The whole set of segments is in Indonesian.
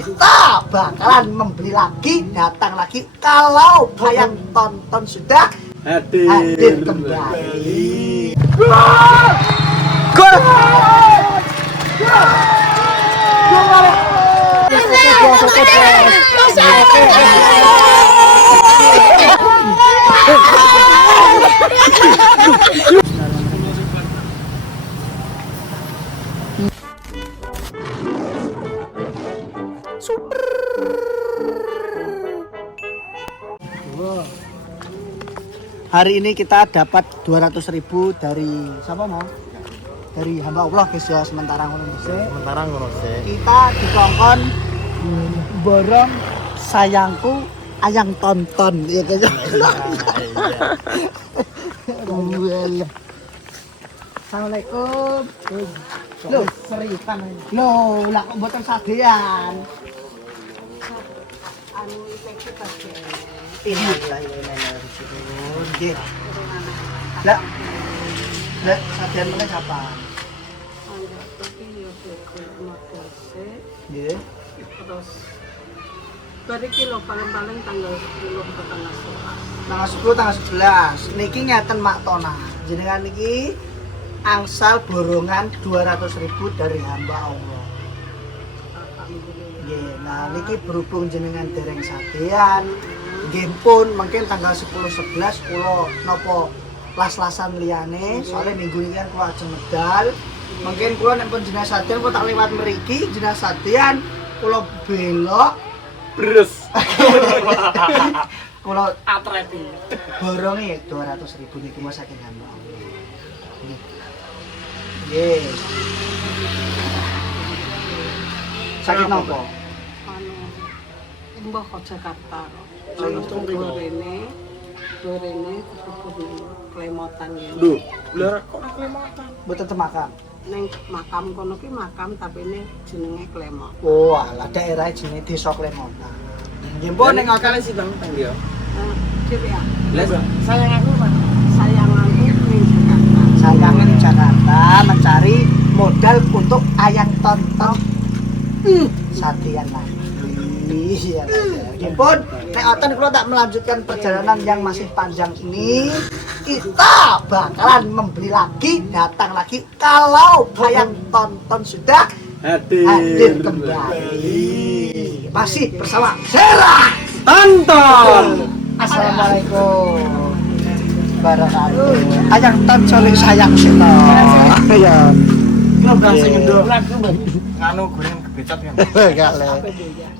kita bakalan membeli lagi, datang lagi kalau kalian tonton sudah hadir kembali. Gol! Hari ini kita dapat 200.000 dari siapa mau? Dari hamba Allah guys ya, sementara ngono sih. Kita dikongkon borong sayangku ayang tonton ya guys. Assalamualaikum. Loh, serikan. Loh, lah kok mboten sadean. Anu iki pakai. Nggih. Lah. Lah, sadean meneh kapan? Nggih. Terus dari kilo paling-paling tanggal 10 ke tanggal 11. Tanggal 10 tanggal 11. Niki ngeten Mak Tona. Jenengan niki angsal borongan 200.000 dari hamba Allah. Nggih, nah niki berhubung jenengan dereng sadean, nggih pun mungkin tanggal 10 11 kula napa las-lasan liyane, soalnya minggu ini kan kula ajeng medal. Mungkin kula nek pun jenengan sadean kula tak lewat mriki, jenengan sadean kula belok Bres. kula Atreti. boronge 200.000 niku mas saking hamba Allah. Nggih. Sakit napa? Anu Mbah kok Jakarta. Dorene kudu klemotan ya. Lho, lha kok nek klemotan? Mboten temakam. Ning makam kono ki makam tapi ini jenenge Klemot. Oh, alah daerah jenenge Desa Klemontan. Nggih pun ning kalian sih Bang ya. Cip ya. Lah sayang aku Mas. Sayanganku ning Jakarta. Sayangnya di Jakarta mencari modal untuk ayang tonton sadean lagi. Iya. Nggih pun nek oten kula tak melanjutkan perjalanan yang masih panjang ini, kita bakalan membeli lagi, datang lagi kalau kalian tonton sudah hadir kembali. Masih bersama Sera Tonton. Assalamualaikum wabarakatuh. Ayang tonton sayang sito. Ya. Lo bahasa Indo. Nganu goreng kebecot kan. Enggak le.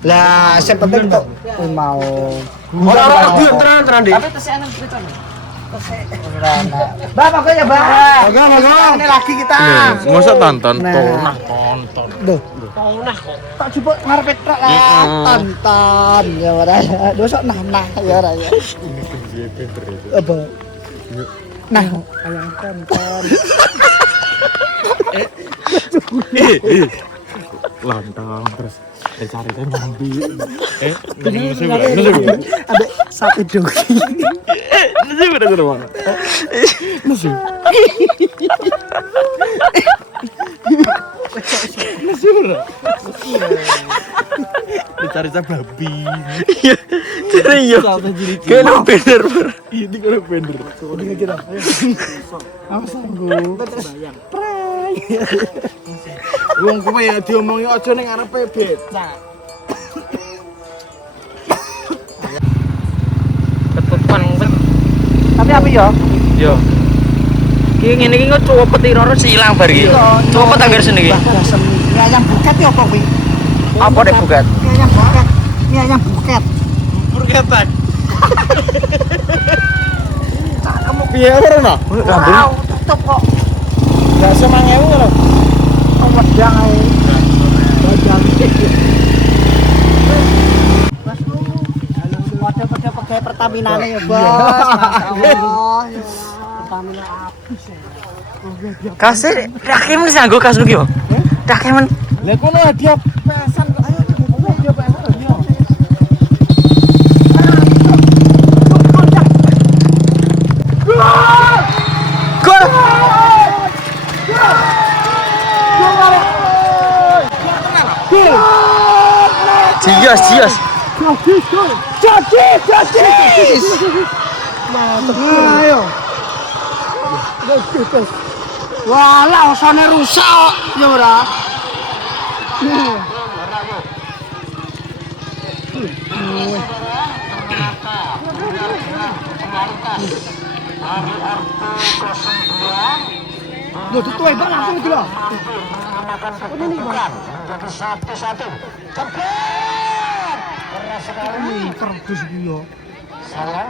Lah, sing penting kok mau. Ora tenan Dik. Tapi tesih ana kebecot. Mbak, makanya Mbak. Moga. Ini lagi kita. Masa tonton, Nah. tonton. Duh, Nah kok. tak jupuk ngarep tok lah. Tonton ya ora. Dosok nah ya ora ya. Apa? Nah, ayang tonton. Lantang terus cari kan nyambi. Ada sapi dogi. Nasi udah seru banget. Nasi. Nasi udah. Dicari sama babi. Serius. Kayaknya bener. Ini kalau bener. Udah kita. Awas sanggup. Bayang. Pray. Wong kowe ya diomongi aja ning arepe becak. Ketutupan Tapi apa ya? Yo. Ki ngene iki kok copet iroro silang bar iki. Copet anggar seni iki. Ini ayam buket ya apa kuwi? Apa dek bukat? Ini ayam buket. Ini ayam buket. Bubur ketek. Kamu Piye ora no? wow, tutup kok. Enggak 9.000 lho. Wedang ae. Wedang. Pada pakai Pertamina nih ya, Bos. Masyaallah. Pertamina habis ya. Kasih rakimen sing nggo kas iki yo. Rakimen. Lah kono hadiah pesan kok. Ayo hadiah pesan hadiah. Gol. Cios. Jocis. Ayo. Walah, osone rusak ya ora. Loh, dituai bang langsung gitu loh. Ini bang. Jadi 1-1. Cepet. Keras sekali. Kerdus gitu. Sayang.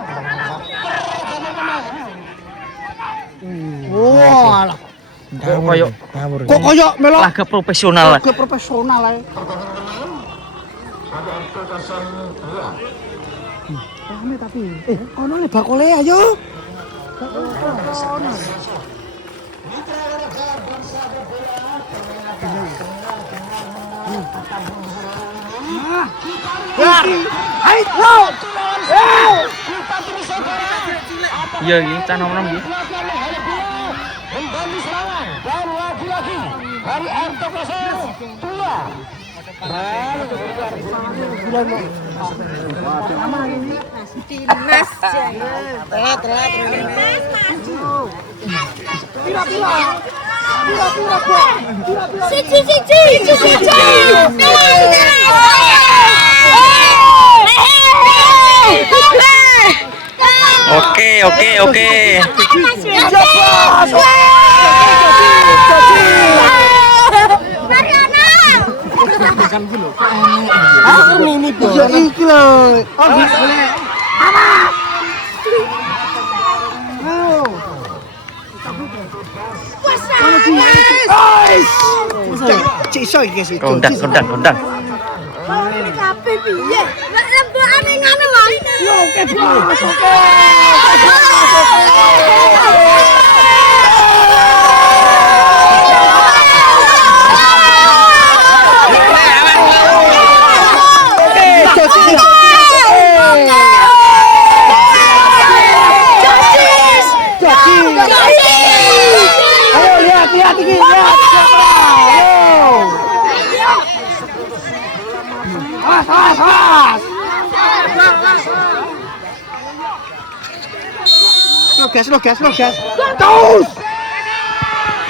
Wah, kok koyo melok laga profesional. Laga profesional ae. Rame tapi. Ono le bakole ayo. Iya iki, cah nom-nom iki. Kembali serangan dan lagi-lagi dari Arto Kosong 2. Timnas Oke. Ini tuh. Iki lho. Oh, boleh. Ciso iki guys. Kondang. kabeh piye? Nek lembokane ngono wae. Yo, oke, Bos. Oke. Lihat ini, lihat. Awas. Lo gas. Terus.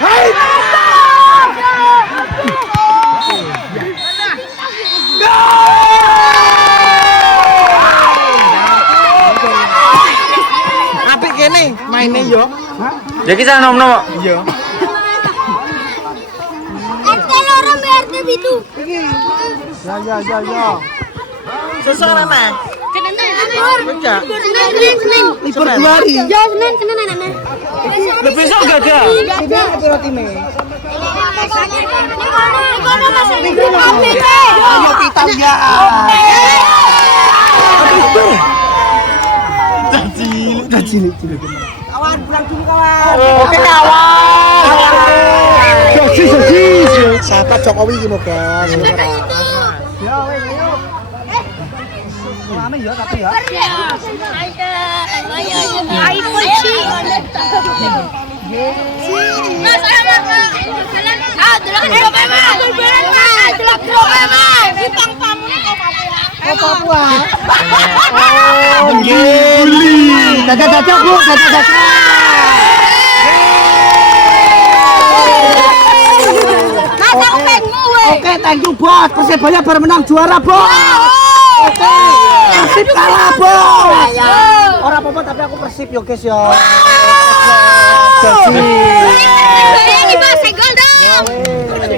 Hai. Apik kene maine yo. Ya ki cah nom-nom. Iya. Orang BRT itu. Ya. Sesuai mana? Libur 2 hari. Ya, Senin anak. Besok enggak ada. Ini apa rotine? Kono masih libur kabeh. Ayo kita ya. Cilik. Kawan, pulang dulu kawan. Oke kawan. Sosis. Sahabat Jokowi iki moga. Ya wes ayo. Rame ya tapi ya. Ayo kunci. Mas ayo. Ah, delok memang. Bintang tamunya kok Papua. Oh, gili. Dadah, Bu. Dadah. Oke, thank you, Bos. Persebaya baru menang juara, Bos. Oke. Persib kalah, Bos. Ora apa-apa tapi aku Persib yo, guys yo. Jadi. Ini Mas gol dong.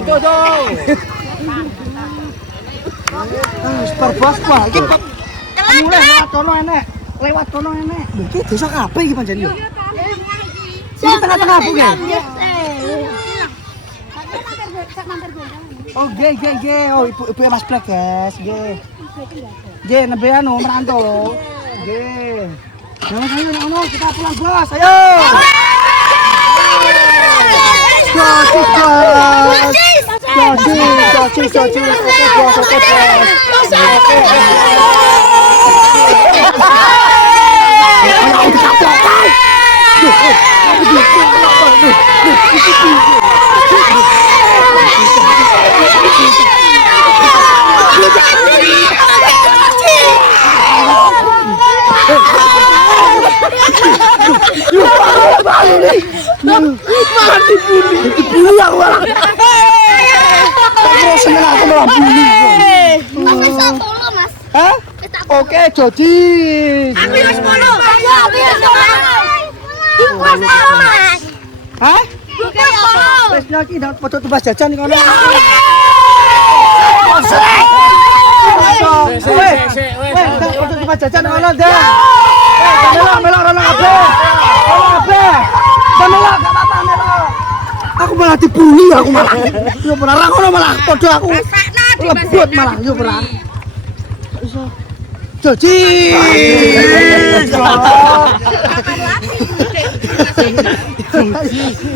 Gol dong. Super Bos Pak. Iki lewat kono enek. Iki desa kabeh iki pancen yo. Iki tengah-tengah Bu, guys. Oh, ge. Oh, ibu Mas Black, guys. Ge. Nembe anu merantau loh. Ge. Ayo, kita pulang, Bos. Ayo. Sosis. Oke, Bos. Oke. Dibully aku malah. Terus seneng aku malah bully. Mas wis 10, Mas. Hah? Oke, Jodis. Aku wis 10. Ayo, aku wis 10. Mas. Hah? Oke, 10. Wis nyaki ndak foto tumbas jajan iki ngono. Foto tumbas jajan ngono, Dah. Melok rono kabeh. Melok gak apa-apa melok. Aku malah dibully aku malah. Yo ora ngono malah padha aku. Lebut malah yo ora. Iso. Joji.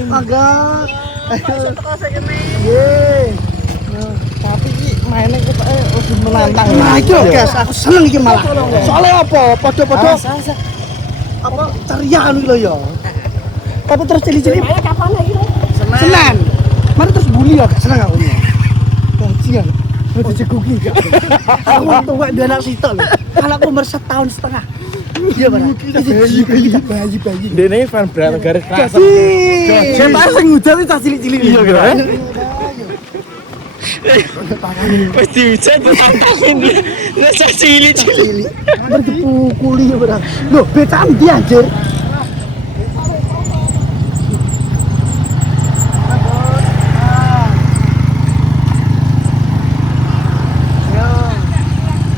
Mangga. Tapi iki maine ketoke wis menantang. Nah, iki lho, Guys, aku seneng iki malah. Soale apa? Padha-padha apa ceria kan iki lho ya. Tapi terus cili-cili. Kapan lagi? Senin. Mari terus bully ya, gak seneng aku. Bajingan. Udah ceguki gak. Aku tua dua anak sitok lho. Anakku umur 1,5 tahun. Iya benar. Bayi. Dene fan berat garis keras. Siapa sing hujan cah cilik-cilik iya kira. Wis diujan tantangan. Rasa cilik-cilik. Berpukuli ya benar. Loh, becam dia anjir.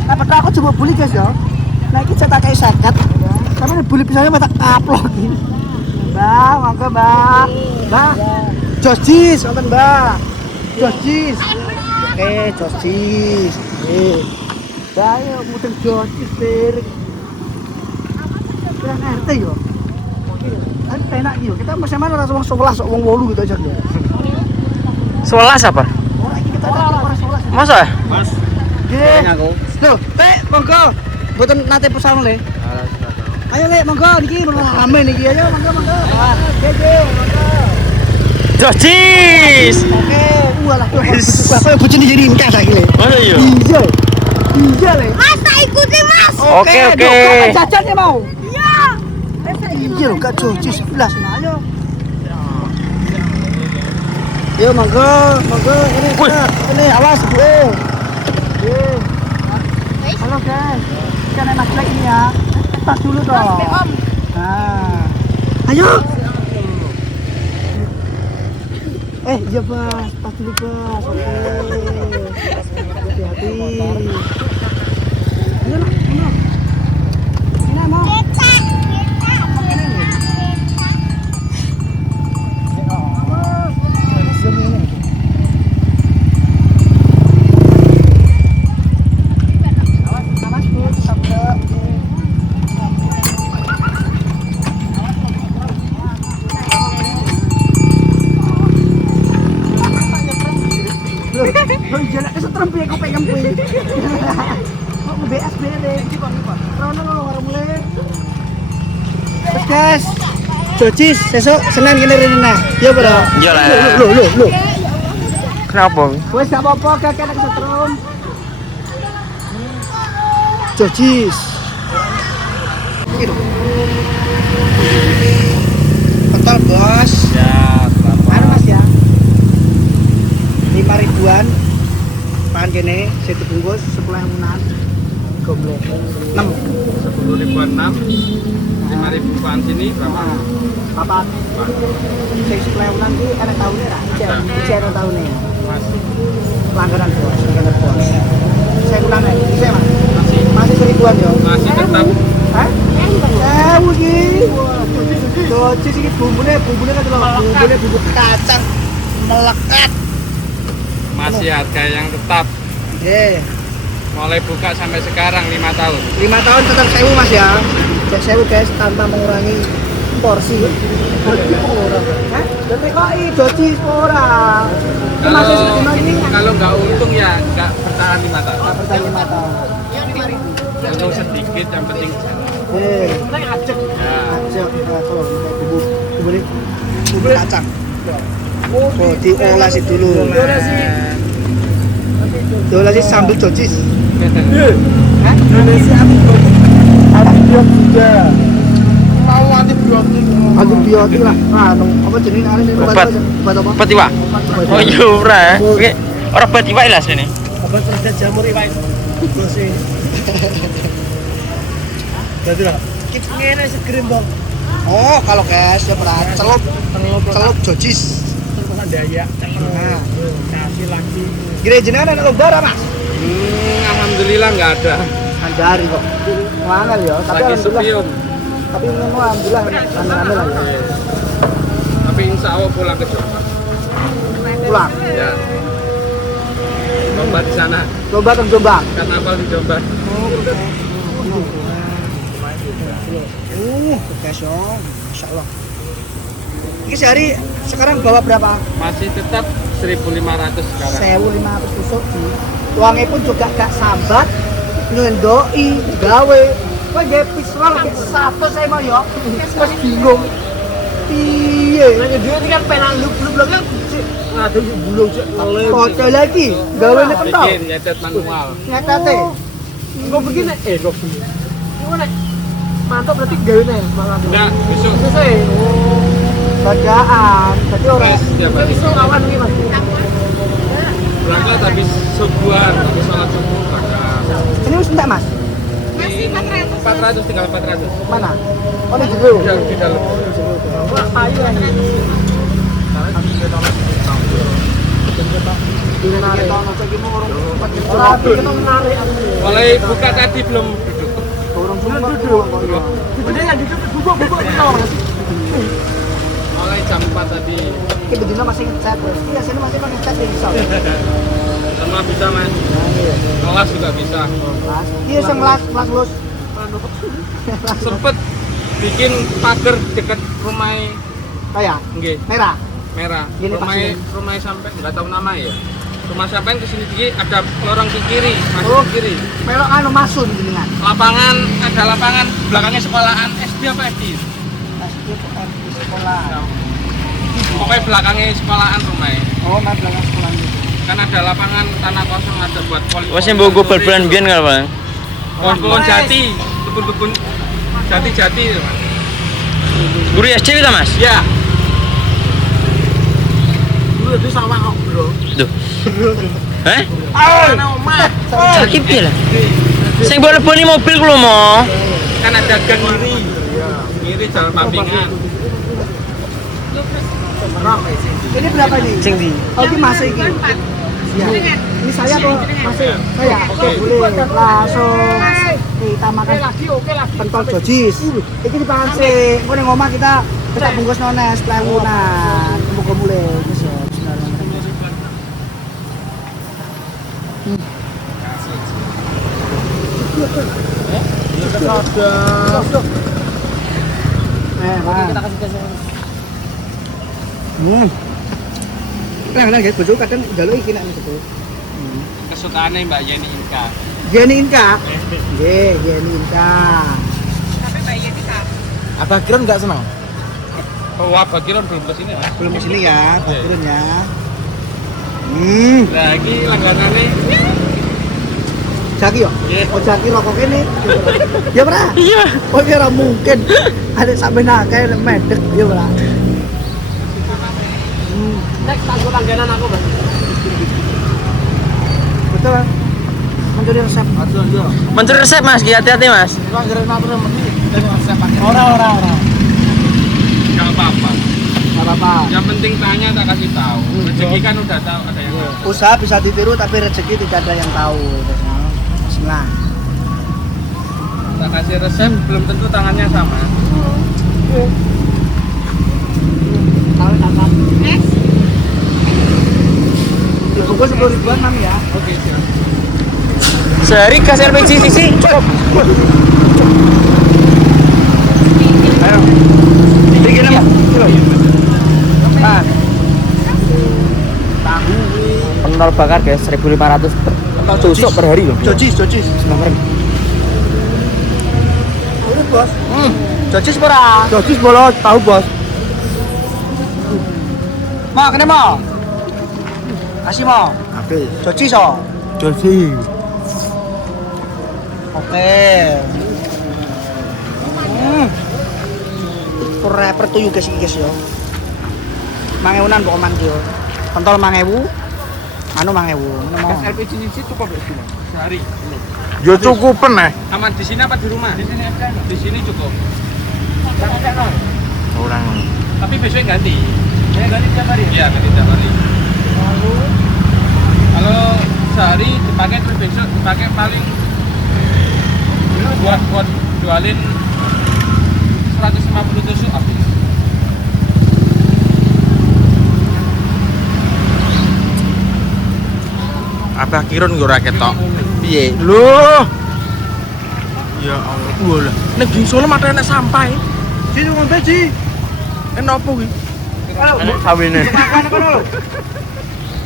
Nah, padahal aku coba bully guys ya. Nah, ini cetak kayak sakat. Tapi ini bully pisangnya mata kaplok ini. Mbak, mangga mbak. Mbak, Jojis, nonton mbak. Jojis. Oke, Jojis. Mbak, ayo muter Jojis, Tir. Kurang RT yo. Kan penak yo. Kita bersama orang 11, wong 8 gitu aja yo. 11 apa? Ora iki kita orang 11. Masa? Nggih. Loh, Teh, monggo. Mboten nate pesan le. Ayo le, monggo niki rame niki. Ayo monggo. Nggih, monggo. Jojis. Oke, walah kok bojone jadi ringkas saiki le. Masa iya? Iya le. Mas, tak ikuti, Mas. Oke. Jajan ya mau. Iya. Iya lho, Kak Jojis 11 nah ayo. Yo monggo. Ini awas Bu. Halo guys. Kan enak lagi ini ya. Tas dulu dong. Nah. Ayo. Iya Bas, tas dulu Bas. Oke. Hati-hati. Ayo lah, ini mau. Jalan kesetrum piye aku pengen kuwi. Kok BS deh. Rono ora mulai. Wes guys. Jojis sesuk Senin kene rene. Ya bro. Iya lah. Loh. Kenapa? Wes gak apa-apa kakek kesetrum. Jojis. Betul bos. Ya, Anu Mas ya. 5 ribuan. Pan kene sing dibungkus 10.000 goblok. 6. 10.006. 5.000 pan sini berapa? Papat. Sing 10.000 ki enek taune ra? Ijek taune. Masih. Langganan bos, langganan bos. Saya ulang nek, bisa Mas? Masih 1000-an yo. Masih tetap. Hah? Iki. Jojis iki bumbune kan lho. Bumbune bumbu kacang melekat. Masih harga yang tetap. Nggih. Mulai buka sampai sekarang 5 tahun. 5 tahun tetap 1000 Mas ya. Cek 1000 guys tanpa mengurangi porsi. Hah? Kok Jojis ora. Masih ini Kalau nggak untung ya nggak bertahan 5 tahun. pertanyaan 5 tahun. Untung sedikit yang penting. Ajak. Ya. Ajak. Kalau bumbu kacang. Oh, diolesi dulu. Diolesi sambal Jojis. Hah? Diolesi apa? Ada juga. mau antibiotik. Antibiotik lah. Anu, apa jenenge arene Obat. obat apa? Obat iwak. Oh iya ora. Oke. Ora obat iwak lah sini. Obat terjadi jamur iwak. Dosi. Jadi lah. Kita ngene segerim, Bang. Oh, kalau guys ya berat celup jojis. Terus daya. Nah, Kasih lagi. gini jenengan ada lomba Mas? Alhamdulillah enggak ada. Andari kok. Mana ya? Tapi Lagi alhamdulillah. sepion. Tapi ngono alhamdulillah rame-rame lah ya. Tapi insya Allah pulang ke Jombang. Pulang. Ya. Lomba di sana. Lomba ke Jombang. Karnaval di Jombang. Guys, Masya Allah. Ini sehari sekarang bawa berapa? Masih tetap 1.500 sekarang. 1.500 tusuk sih. Uangnya pun juga gak sambat, ngendoi, gawe. Wah, gak visual, gak satu saya mau ya. Masih bingung. Iya. Lagi dia ini kan penang lu kan ngadu bulung cek ngelem. Kocok lagi, gawe ini kental. Bikin nyetet manual. Nyata teh. Kok begini? Kok begini. Gimana? Mantap berarti gawe nih malam. Enggak, besok. Selesai. Bagaan, jadi orang Tes tiap hari. Bisa lawan nih Mas. Berangkat habis subuhan, habis sholat subuh berangkat. ini enggak Mas? Masih 400, tinggal 400. Mana? Oh, ini dulu. Di dalam. Wah, ayo lagi. Orang kita menarik. Mulai buka tadi belum duduk. Orang duduk. Bener yang duduk bubuk kita Mas. Mulai jam 4 tadi. Ini bedino masih ngecat terus. Iya, sini masih ngecat di bisa. Semua bisa mas. Kelas juga bisa. Iya, kelas lulus. Sempet bikin pagar dekat rumah Kayak nggih, merah. merah. Gini Rumah sampai nggak tahu nama ya. Rumah sampai ke sini dikit ada lorong ke kiri, masuk Oh. ke kiri. Melok anu masun jenengan. Lapangan ada lapangan belakangnya sekolahan SD apa SD? SD di sekolah. Pokoknya belakangnya sekolahan rumahnya. Oh, nah belakang sekolah ini. Kan ada lapangan tanah kosong ada buat poli. Wes yang bawa bal-balan biyen kan, Bang. Pohon jati, kebun-kebun jati. Guru SD kita, Mas? Ya, Dulu itu sawah kok, Bro. Duh. Hah? Ana omah. Sakit piye lah? Sing bawa leboni mobil ku lho, Mo. kan ada gang kiri. Kiri jalan Pampingan. Ini berapa nih? Sing di. Oh, ini masih ini. Ya. Ini saya tuh masih. Saya. Oke, boleh. Langsung kita makan Oke lagi. pentol jojis. Iki dipangan sih. Engko ning omah kita bungkus nones lewunan. Muga mulai. Wis ya. Bismillahirrahmanirrahim. Kita kasih tes. Nah, guys, bojo kadang njaluk iki nek niku. Kesukaannya Mbak Yeni Inka. Yeni Inka. Nggih, Yeni Inka. Apa Kiron nggak senang? Oh, Abah Kiron belum kesini mas. Belum kesini ya, Pak Turun ya. Lagi langganannya. Jaki yo. Iya. Oh, Jaki rokok ini. Ya, Bra. Iya. Oh, kira mungkin ada sampai nakal medek ya, Bra. Nek tanggo langganan aku, Bang. Betul. Mencuri resep. Mencuri resep, Mas. Hati-hati, Mas. Ora. Nggak apa-apa. Enggak apa-apa. Yang penting tanya tak kasih tahu. Rezeki kan udah tahu ada yang tahu. Usaha bisa ditiru tapi rezeki tidak ada yang tahu. Bismillah. Tak kasih resep belum tentu tangannya sama. Tahu apa? Dibungkus 10.000-an, Mam ya. Oke siap. Sehari gas LPG sisi cukup. Ayo. Bikin apa? Tahu. Pentol bakar guys 1.500 tusuk per hari loh. Jojis. Ini bos. Jojis ora? Jojis bolot, tahu bos. Mau kene mau. Kasih mau. Oke. Jojis oh. Jojis. Oke. rapper tuh guys iki guys yo. 5.000-an kok man yo. Kontol 5.000. Anu 5.000. Ngono mau. Gas LPG ini cukup ya cuma sehari. Yo cukupen Aman di sini apa di rumah? Di sini aja. Di sini cukup. Orang. Tapi besoknya ganti. Ya ganti tiap hari. Iya, ganti tiap hari. Kalau sehari dipakai terus besok dipakai paling buat jualin 150 tusuk habis. Apa kirun gue rakyat tok? Piye? Loh. Ya Allah. Wah lah. Nek di Solo mate enek sampai. Sini ngombe ji. Enak apa kuwi? Enek sawine. Makan apa lho?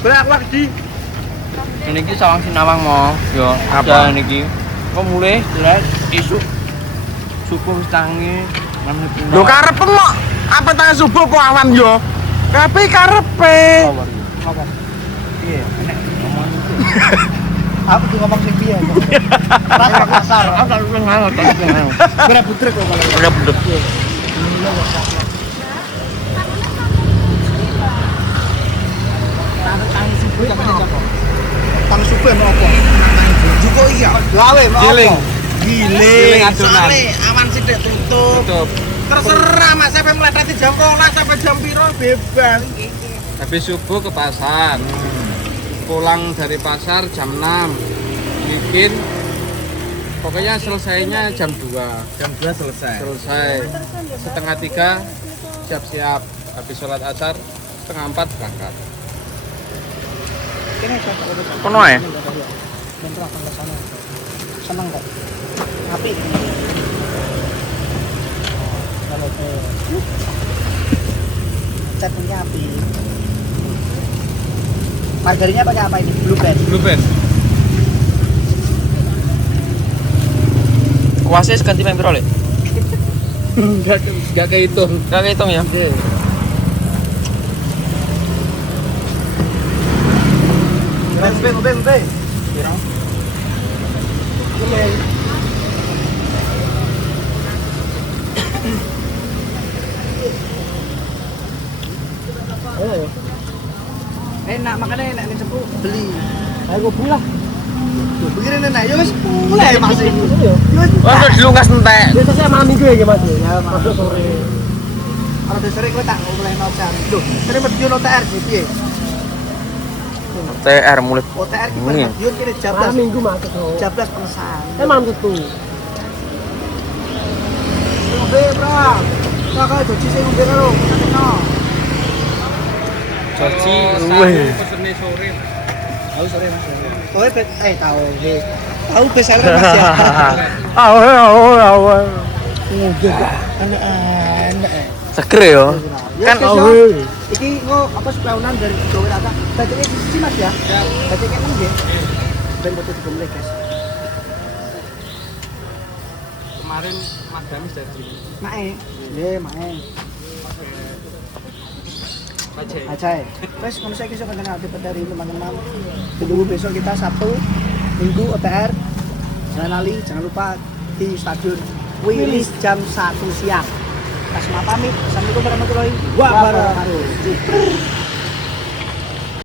Berak di. Ini ki sawang sinawang mau, yo. Apa? Apa niki? Kok mulai jelas isuk subuh wis tangi. Lho karep kok. Apa tang subuh kok awan yo? Tapi karepe. Iya, enek ngomong itu. Aku tuh ngomong sing piye. Rasa kasar. Aku tak ngalor, tak ngalor. Berak butrek kok kalau. Udah bedek. Tang subuh mau apa? Juko iya. Lawe mau Giling. apa? Giling adonan. Awan sithik tutup. Tutup. Terserah Mas sampai melatati jam 12 sampai jam piro bebas. Habis subuh ke pasar. Pulang dari pasar jam 6. Bikin pokoknya selesainya jam 2. Jam 2 selesai. Selesai. Setengah 3 siap-siap. Habis sholat asar setengah 4 berangkat. Kono ae. Bentar akan ke sana. Seneng kok. Api. Kalau ke catnya api. Margarinnya pakai apa ini? Blue Band. Blue Band. Kuasnya seganti main piro, Lek? Enggak kehitung. Enggak kehitung ya. Ben. Enak makanya enak nih cepu beli. Ayo gue beli lah. Tuh pikirin enak, yo wis mulai Mas ini. Yo wis. Wah, dilungas entek. Biasanya malam minggu ya Mas. Ya masuk sore. Kalau udah sore gue tak mulai nocar. Duh, sering video notar sih piye? TR mulai. OTR kita video kira jam 12 minggu masuk. Jam 12 pengesahan. Malam itu. Ngombe, Bro. Kakak joji sing ngombe karo. Joji Weh. pesene sore. Tahu sore Mas. Tahu tahu deh. Tahu bestseller Mas ya. Awe. Ngombe anak-anak. Seger yo. Kan iki kok apa sepaunan dari Jawa Rata. Bacanya di sisi Mas ya. Bacanya kan nggih. Ben betul digomlek, guys. Kemarin Madamis dari sini. Mae. Nggih, mae. Acai. Terus kalau saya kisah konten aktif dari teman-teman. Tunggu besok kita Sabtu, Minggu OTR. Jangan lali, jangan lupa di Stadion Wilis jam 1 siang. Kasma pamit. Assalamualaikum warahmatullahi wabarakatuh.